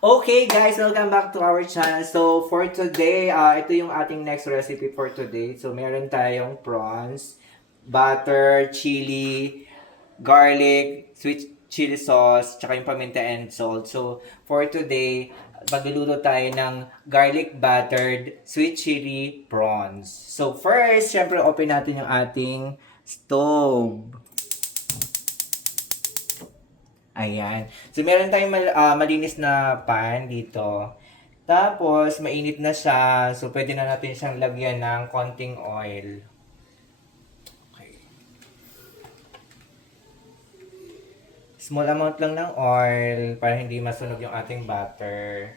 Okay guys, welcome back to our channel. So for today, ito yung ating next recipe for today. So meron tayong prawns, butter, chili, garlic, sweet chili sauce, tsaka yung paminta and salt. So for today, magluluto tayo ng garlic buttered sweet chili prawns. So first, syempre open natin yung ating stove. Ayan. So, meron tayong malinis na pan dito. Tapos, mainit na siya. So, pwede na natin siyang lagyan ng konting oil. Okay. Small amount lang ng oil para hindi masunog yung ating butter.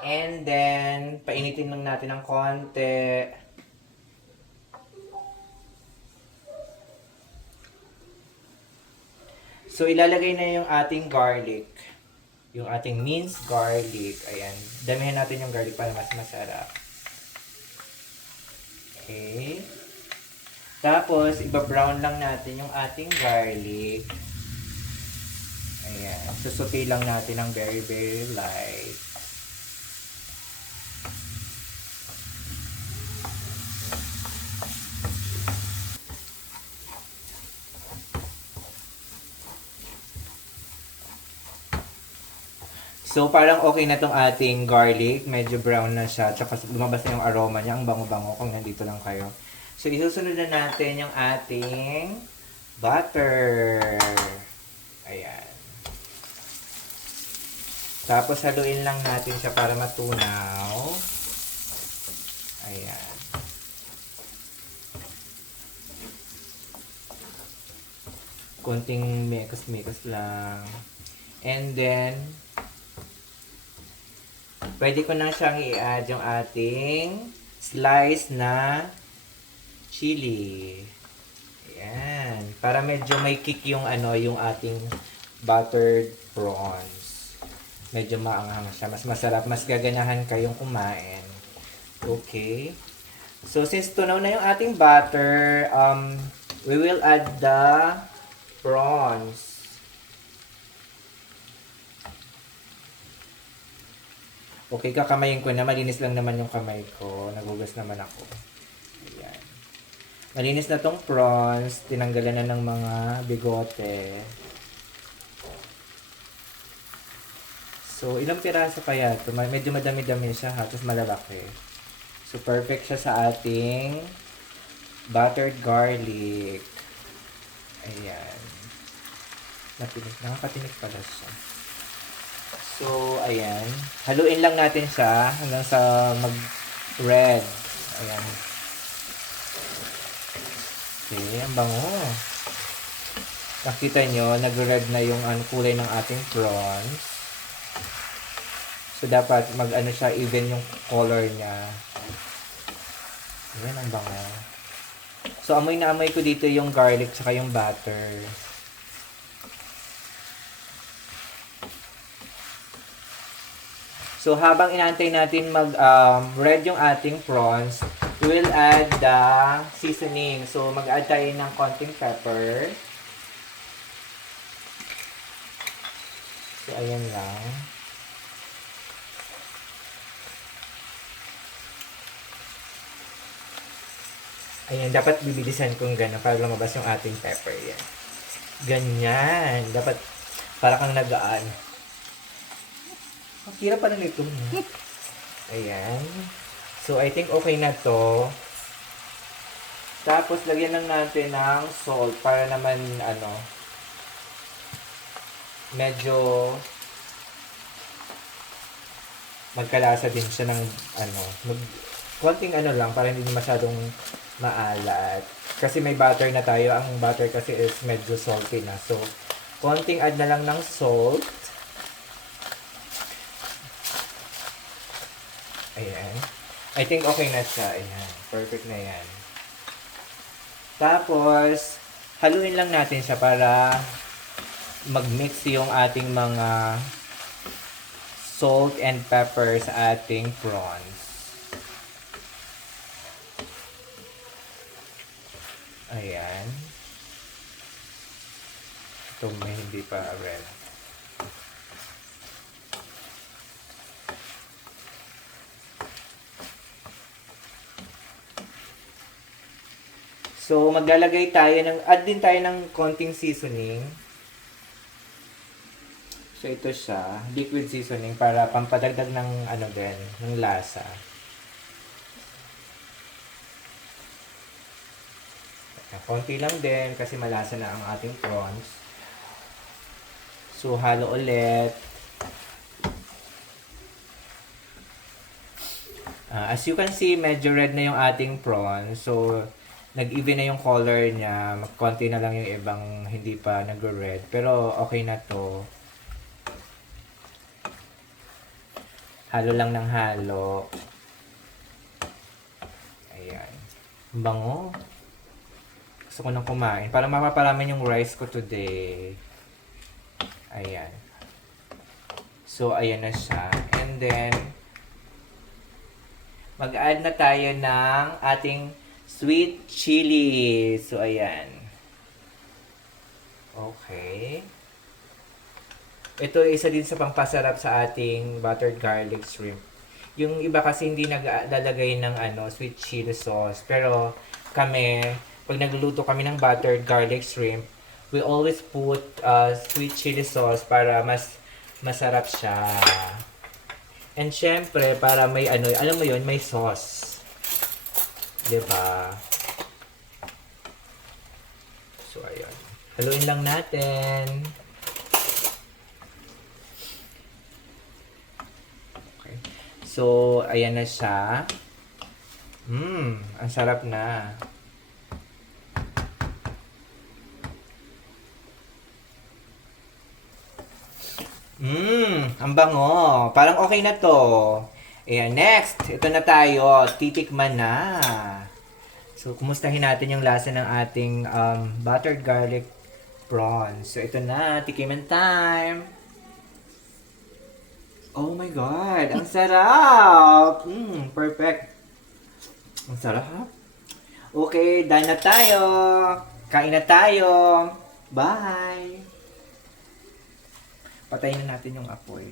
And then, painitin lang natin ng konti. So, ilalagay na yung ating garlic. Yung ating minced garlic. Ayan. Damihan natin yung garlic para mas masarap. Okay. Tapos, iba-brown lang natin yung ating garlic. Ayan. Susuti lang natin ng very, very light. So, parang okay na tong ating garlic. Medyo brown na siya. Tsaka lumabas na yung aroma niya. Ang bango-bango kung nandito lang kayo. So, isusunod na natin yung ating butter. Ayan. Tapos, haluin lang natin siya para matunaw. Ayan. Konting mekas-mekas lang. And then, pwede ko na siyang i-add yung ating slice na chili. Ayan. Para medyo may kick yung yung ating buttered prawns. Medyo maanghang siya. Mas masarap. Mas gaganahan kayong kumain. Okay. So, since tunaw na yung ating butter, we will add the prawns. Okay, kakamayin ko na. Malinis lang naman yung kamay ko. Nagugas naman ako. Ayan. Malinis na tong prawns. Tinanggalan na ng mga bigote. So, ilang piraso kaya ito? Medyo madami-dami siya ha. Tapos malalaki. So, perfect siya sa ating buttered garlic. Ayan. Nakakatinik pala siya. So, ayan. Haluin lang natin siya hanggang sa mag-red. Ayan. Okay, ang bango. Nakita nyo, nag-red na yung kulay ng ating prawns. So, dapat mag-ano siya, even yung color niya. Ayan, ang bango. So, amoy na amoy ko dito yung garlic tsaka yung butter. So, habang inaantay natin mag-red yung ating prawns, we will add the seasoning. So, mag-add tayo ng konting pepper. So, ayan lang. Ayan, dapat bibilisan kong gano'n para lumabas yung ating pepper. Yan. Ganyan. Dapat para kang nagaan. Ang hirap pala nito. Ayan. So, I think okay na to. Tapos, lagyan lang natin ng salt para naman, medyo magkalasa din siya ng, konting lang, para hindi masyadong maalat. Kasi may butter na tayo. Ang butter kasi is medyo salty na. So, konting add na lang ng salt. Ayan. I think okay na siya. Ayan. Perfect na yan. Tapos, haluin lang natin siya para mag-mix yung ating mga salt and pepper sa ating prawns. Ayan. Ito may hindi pa red. So, maglalagay tayo add din tayo ng konting seasoning. So, ito siya, liquid seasoning para pampadagdag ng ng lasa. Konti lang din kasi malasa na ang ating prawns. So, halo ulit. As you can see, medyo red na yung ating prawns. So, nag-even na yung color niya. Konti na lang yung ibang hindi pa nag-red. Pero, okay na to. Halo lang ng halo. Ayan. Bango. Gusto ko nang kumain. Para mapaparami yung rice ko today. Ayan. So, ayan na siya. And then, mag-add na tayo ng ating sweet chili. So, ayan. Okay. Ito isa din sa pampasarap sa ating buttered garlic shrimp. Yung iba kasi hindi naglalagay ng sweet chili sauce. Pero kami, pag nagluluto kami ng buttered garlic shrimp, we always put sweet chili sauce para mas masarap siya. And syempre, para may alam mo yun, may sauce. 'Di ba? So, ayun. Haluin lang natin. Okay. So, ayan na siya. Ang sarap na. Ang bango. Parang okay na to. Ayan, next. Ito na tayo. Titikman na. So, kumustahin natin yung lasa ng ating buttered garlic prawns. So, ito na. Tikiman time. Oh my God. Ang sarap. Perfect. Ang sarap. Okay, done na tayo. Kain na tayo. Bye. Patayin na natin yung apoy.